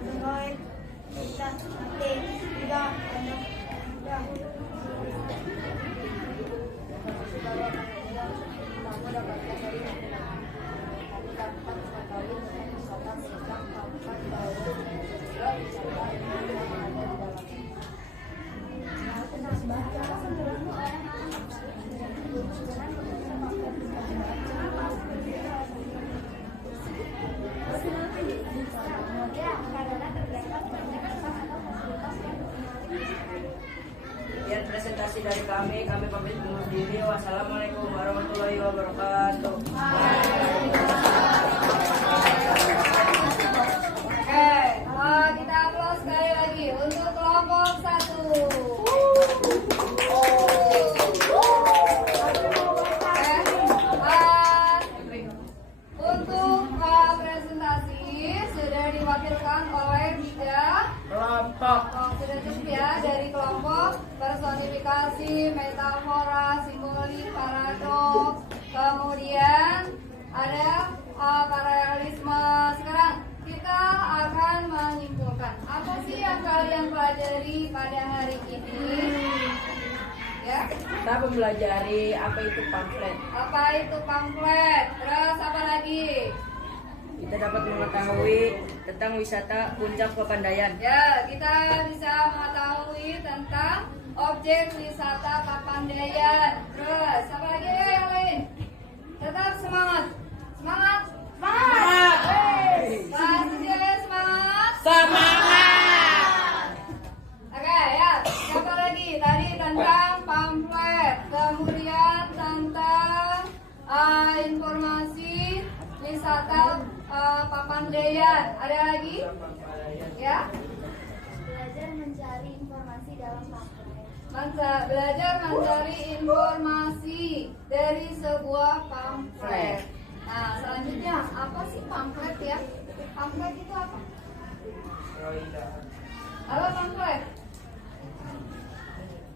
Gunung Lintas Mati. 3. Sekian presentasi dari kami pamit undur diri. Wassalamualaikum warahmatullahi wabarakatuh. Oke, kita aplaus sekali lagi untuk kelompok 1. Untuk presentasi sudah diwakilkan oleh 3 Kelompok. sudah cukup ya, dari kelompok personifikasi, metafora, simbolik, paradoks, kemudian ada paralelisme. Sekarang kita akan menyimpulkan apa sih yang kalian pelajari pada hari ini, ya? Kita mempelajari apa itu pamflet. Apa itu pamflet? Terus apa lagi? Kita dapat mengetahui tentang wisata Puncak Papandayan. Ya, kita bisa mengetahui tentang objek wisata Papandayan. Terus apa lagi yang lain? Tetap semangat, semangat, semangat. Selanjutnya semangat, Semangat. Oke ya. Siapa lagi? Tadi tentang pamflet, kemudian tentang informasi wisata Papandayan. Ada lagi? Ya. Belajar mencari informasi dalam pamflet. Belajar mencari informasi dari sebuah pamflet. Nah, selanjutnya apa sih pamflet ya? Pamflet itu apa? Apa pamflet?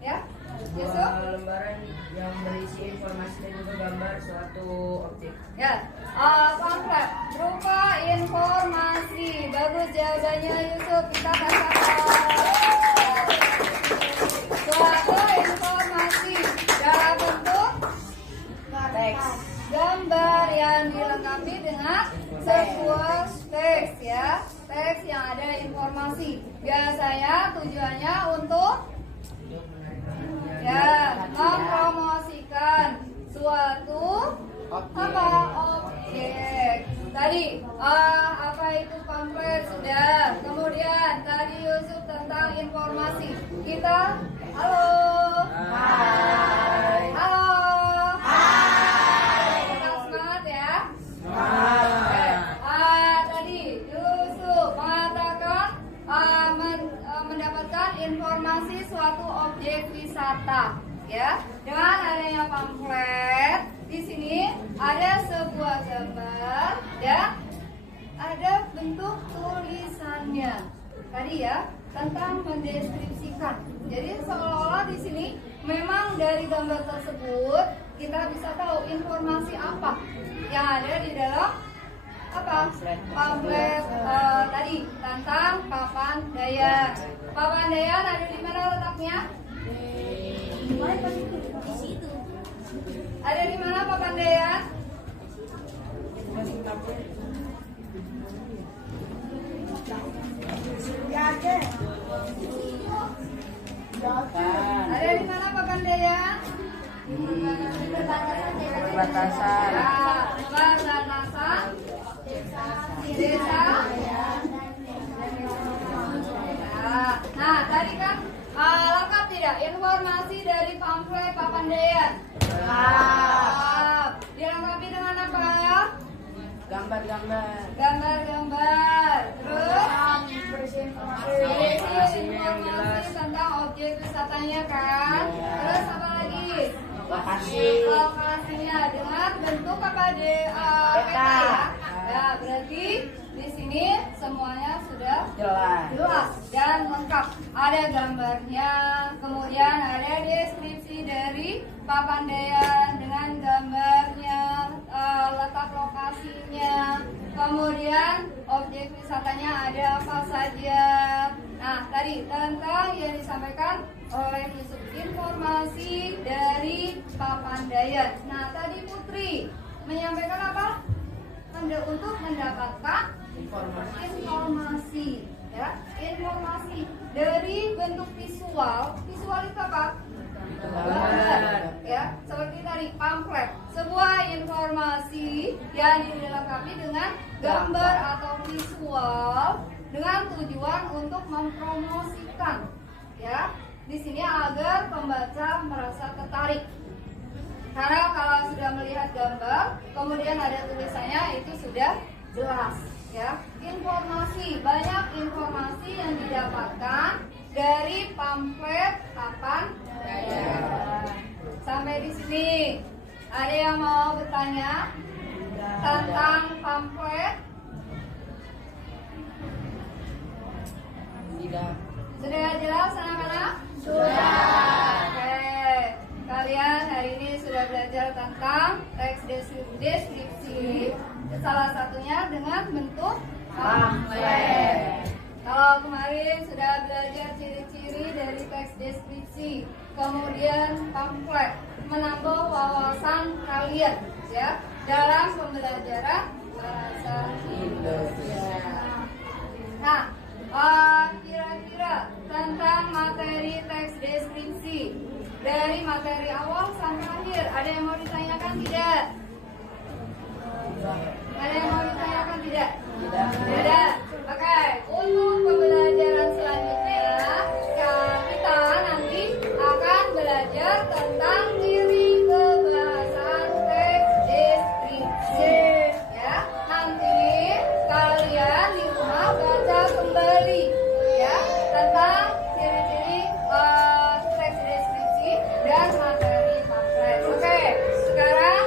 Ya, Yusuf? Sebuah lembaran yang berisi informasi dan juga gambar suatu objek. Ya, pamflet berupa informasi. Bagus jawabannya Yusuf. Kita suatu informasi dalam bentuk teks, gambar yang dilengkapi dengan sebuah teks ya, teks yang ada informasi. Biasanya tujuannya untuk ya mempromosikan suatu apa objek. Tadi apa itu pamflet sudah. Kemudian tadi Yusuf tentang informasi. Kita halo. Hai. Halo. Hai. Tetap semangat ya. Semangat. Tadi Yusuf mengatakan mendapatkan informasi suatu objek wisata ya. Dengan adanya pamflet informasi apa yang ada di dalam apa? Pamflet tadi tentang Papandayan. Papandayan ada di mana letaknya? Di situ. Ada di mana Papandayan? Ada di mana Papandayan? Perbatasan. Perbatasan desa. Nah, tadi kan lengkap tidak informasi dari pamflet Papandayan? Lengkap. Dilengkapi dengan apa? Gambar-gambar. Gambar-gambar. Terus berisi Informasi yang informasi jelas. tentang objek wisatanya kan? Terus apa lagi? Lokasi. Lokasinya dengan bentuk apa peta ya? Ya, berarti di sini semuanya sudah jelas dan lengkap. Ada gambarnya, kemudian ada deskripsi dari Papandayan dengan gambarnya, letak lokasinya, kemudian objek wisatanya ada apa saja. Nah, tadi tentang yang disampaikan oleh Yusuf informasi dari Papandayan. Nah, tadi Putri menyampaikan apa? Untuk mendapatkan informasi, ya, informasi dari bentuk visual. Visual itu apa? Gambar, ya, seperti tadi pamflet, sebuah informasi yang dilengkapi dengan gambar atau visual dengan tujuan untuk mempromosikan, ya, di sini agar pembaca merasa tertarik. Karena kalau sudah melihat gambar, kemudian ada tulisannya, itu sudah jelas, ya. Informasi, banyak informasi yang didapatkan dari pamflet Papandayan. Sampai di sini, ada yang mau bertanya tentang pamflet? Tidak. Sudah jelas anak-anak? Sudah. Oke. Kalian hari ini sudah belajar tentang teks deskripsi. Salah satunya dengan bentuk pamflet. Kalau kemarin sudah belajar ciri-ciri dari teks deskripsi, kemudian pamflet, menambah wawasan kalian, ya, dalam pembelajaran bahasa Indonesia. Nah, kira-kira tentang materi teks deskripsi dari materi awal sampai akhir, ada yang mau ditanyakan tidak? Ada yang mau ditanyakan tidak? Tidak. Oke, untuk pembelajaran selanjutnya kita nanti akan belajar tentang ciri kebahasan teks deskripsi. Ya, nanti kalian di rumah baca kembali, ya, tentang ciri-ciri teks deskripsi dan materi pamflet. Oke, sekarang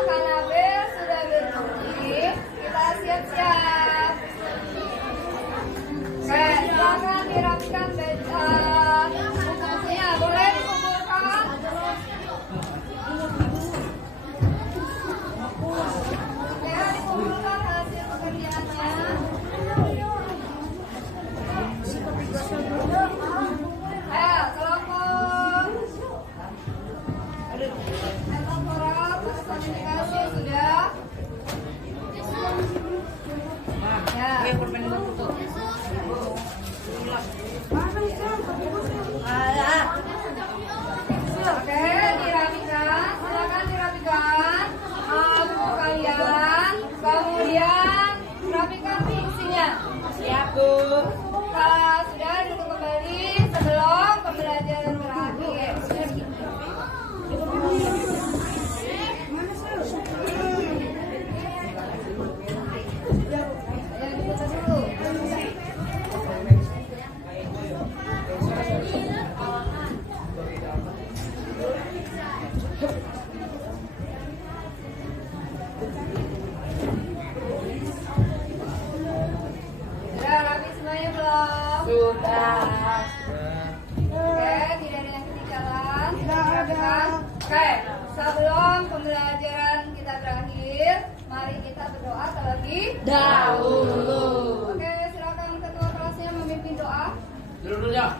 dahulu. Oke, silakan ketua kelasnya memimpin doa. Seluruhnya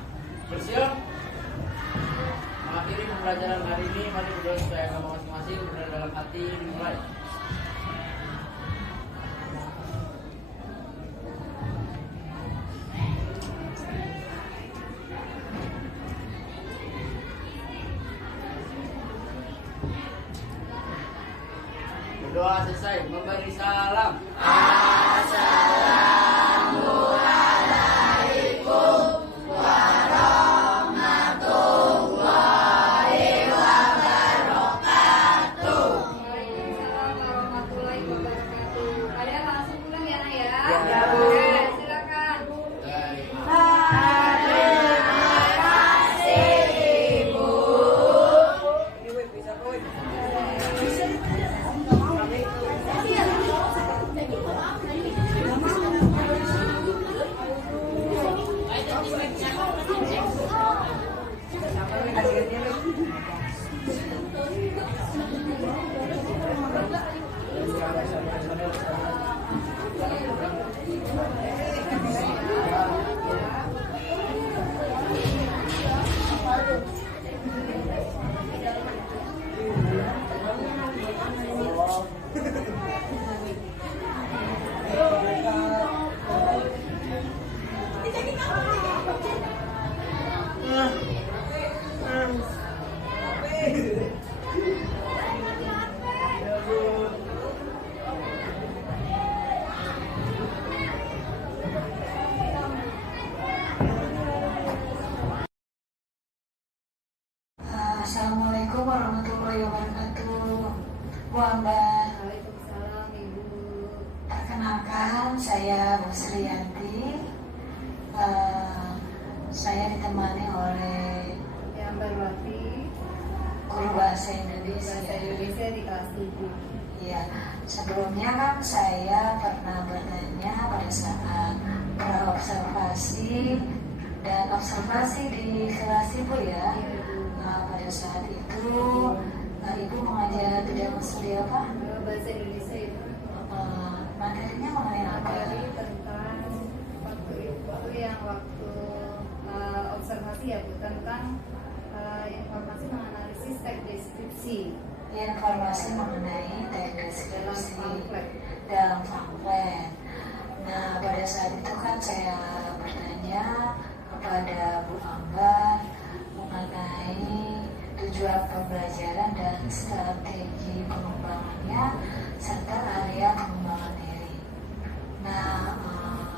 bersiap. Mengakhiri pembelajaran hari ini, mari berdoa supaya agama masing-masing berada dalam hati. Dimulai. Berdoa selesai, memberi salam. Waalaikumsalam warahmatullahi wabarakatuh. Kalian langsung pulang ya, Nak ya? Ya, Bu. Oke, silakan. Dari Assalamualaikum warahmatullahi wabarakatuh. Bu Ambar, Waalaikumsalam, Ibu. perkenalkan saya Bu Sriyanti. Saya ditemani oleh Yang berarti guru bahasa bahasa Indonesia. Indonesia di kelas 7. Ya, sebelumnya kan saya pernah bertanya pada saat praobservasi dan observasi di kelas Ibu ya. Nah, pada saat itu Ibu mengajar bidang studi apa? Bahasa Indonesia itu Materinya mengenai apa? materi tentang waktu yang waktu observasi ya, Bu, tentang informasi menganalisis teks deskripsi Informasi mengenai teks dalam deskripsi pamflet. dalam pamflet. Nah, pada saat itu kan saya bertanya kepada Bu Ambar mengenai tujuan pembelajaran dan strategi pengembangannya serta area pengembangan diri. Nah,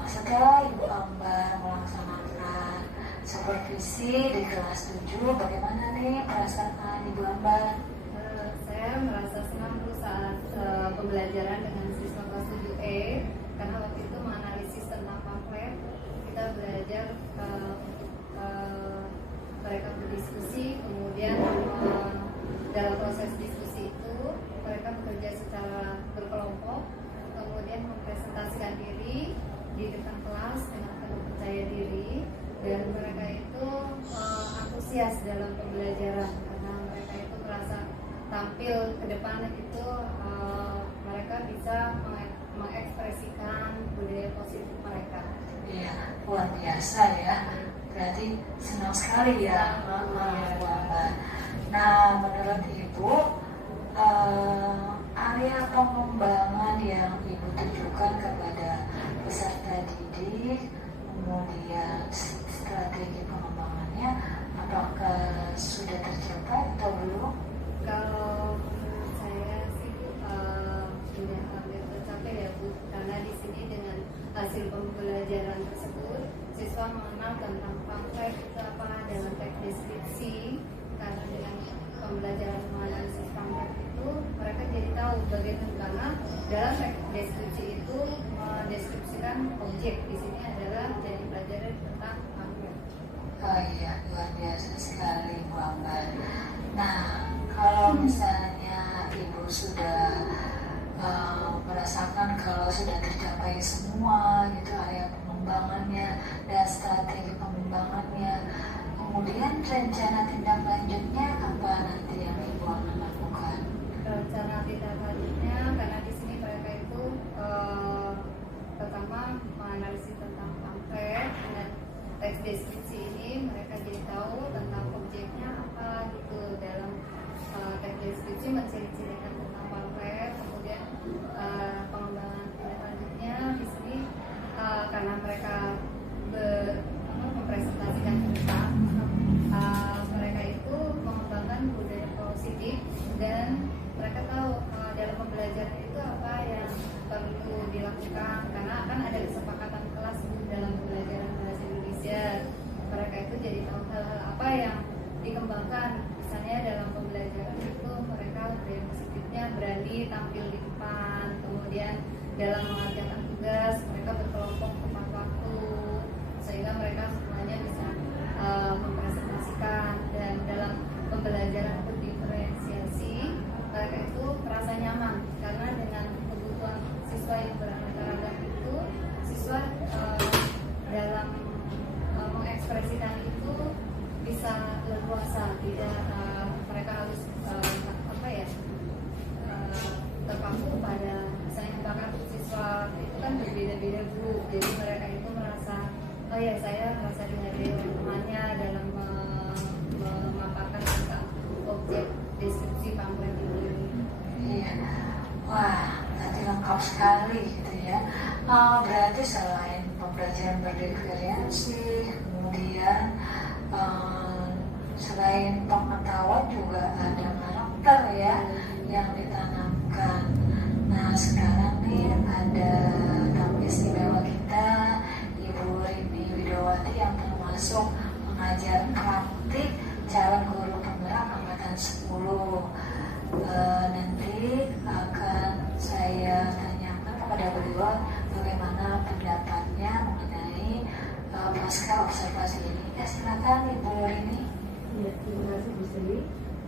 setelah Ibu Ambar melaksanakan supervisi di kelas 7, bagaimana nih perasaan Ibu Ambar? Saya merasa senang Bu saat pembelajaran dengan siswa kelas 7E karena waktu itu menganalisis tentang pamflet. Kita belajar untuk mereka berdiskusi, kemudian dalam proses diskusi itu mereka bekerja secara berkelompok, kemudian mempresentasikan diri di depan kelas dengan penuh percaya diri, dan mereka itu antusias dalam pembelajaran karena mereka itu merasa tampil ke depan itu mereka bisa mengekspresikan budaya positif mereka. Iya, luar biasa ya. Berarti senang sekali ya, Bu Ambar. Nah, menurut Ibu, area pengembangan yang Ibu tunjukkan kepada peserta didik, kemudian strategi pengembangannya, apakah sudah tercapai atau belum? Kalau menurut saya sih sudah hampir tercapai ya, Bu, karena di sini dengan hasil pembelajaran tersebut siswa mengenal tentang pamflet itu apa dalam teks deskripsi. Karena dengan pembelajaran menganalisis pamflet itu mereka jadi tahu bagaimana dalam teks deskripsi itu mendeskripsikan objek. Di sini adalah jadi pelajaran tentang pamflet. Oh iya, luar biasa sekali Bu Ambar. Nah, kalau misalnya Ibu sudah merasakan kalau sudah tercapai semua gitu area pengembangannya dan strategi pengembangannya, kemudian rencana tindak lanjutnya apa nanti yang Ibu akan lakukan? Rencana tindak lanjutnya karena di sini mereka itu kan ada kesepakatan kelas dalam pembelajaran bahasa Indonesia. Mereka itu jadi tahu hal-hal apa yang dikembangkan. Misalnya dalam pembelajaran itu mereka yang positifnya berani tampil di depan, kemudian dalam mengerjakan tugas mereka berkelompok tepat waktu sehingga mereka semuanya bisa mempresentasikan, dan dalam pembelajaran berdiferensiasi mereka itu merasa nyaman karena dengan kebutuhan siswa yang beraneka ragam itu siswa dalam mengekspresikan itu bisa leluasa, tidak mereka harus terpaku pada misalnya bakat siswa itu kan berbeda-beda Bu, jadi mereka itu merasa oh ya saya merasa dihargai oleh temannya dalam memaparkan tentang objek deskripsi pamflet ini. Iya, wah nanti lengkap sekali gitu ya. Berarti selain pembelajaran berdiferensiasi, kemudian selain pengetahuan juga ada karakter ya yang ditanamkan. Nah sekarang nih ada tamu istimewa kita, Ibu Rini Widowati yang termasuk pengajar praktik calon guru penggerak angkatan 10. Nanti akan saya tanyakan kepada beliau bagaimana pendapatnya mengenai pasca observasi ini. Silakan Ibu Rini. Ya, terima kasih Bu Sri.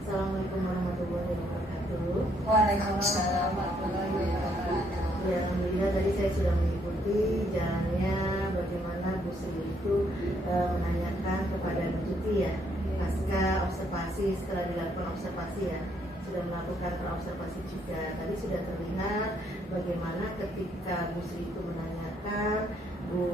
Assalamualaikum warahmatullahi wabarakatuh. Waalaikumsalam warahmatullahi wabarakatuh. Ya, alhamdulillah tadi saya sudah mengikuti jalannya bagaimana Bu Sri itu menanyakan kepada Bu Tuti ya, pasca observasi, setelah dilakukan observasi ya, sudah melakukan observasi juga. Tadi sudah terlihat bagaimana ketika Bu Sri itu menanyakan, Bu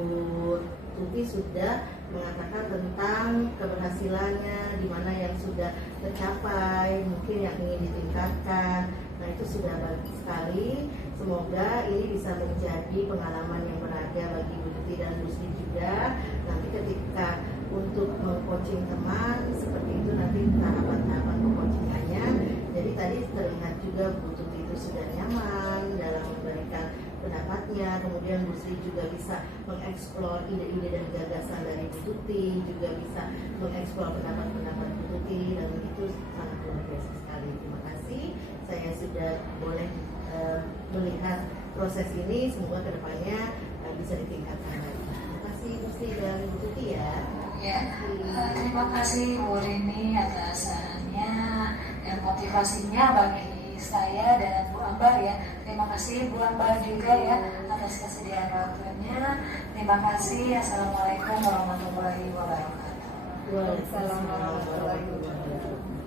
Tuti sudah mengatakan tentang keberhasilannya, di mana yang sudah tercapai, mungkin yang ingin ditingkatkan. Nah itu sudah bagus sekali. Semoga ini bisa menjadi pengalaman yang berharga bagi Bu Tuti dan Bu Sri juga. Nanti ketika untuk meng-coaching teman seperti itu, nanti tahapan-tahapan meng-coachingannya. Jadi tadi terlihat juga Bu Tuti itu sudah nyaman dalam memberikan pendapatnya, kemudian Bu Sri juga bisa mengeksplor ide-ide dan gagasan dari Bu Tuti, juga bisa mengeksplor pendapat-pendapat Bu Tuti, dan itu sangat luar biasa sekali. Terima kasih, saya sudah boleh melihat proses ini, semoga kedepannya bisa ditingkatkan lagi. Terima kasih Bu Sri dan Bu Tuti ya. Ya, terima kasih Bu Rini atas sarannya dan motivasinya bagi saya dan Bu Ambar ya. Terima kasih Bu Ambar juga ya atas kesediaan waktunya. Terima kasih. Assalamualaikum warahmatullahi wabarakatuh. Waalaikumsalam warahmatullahi wabarakatuh.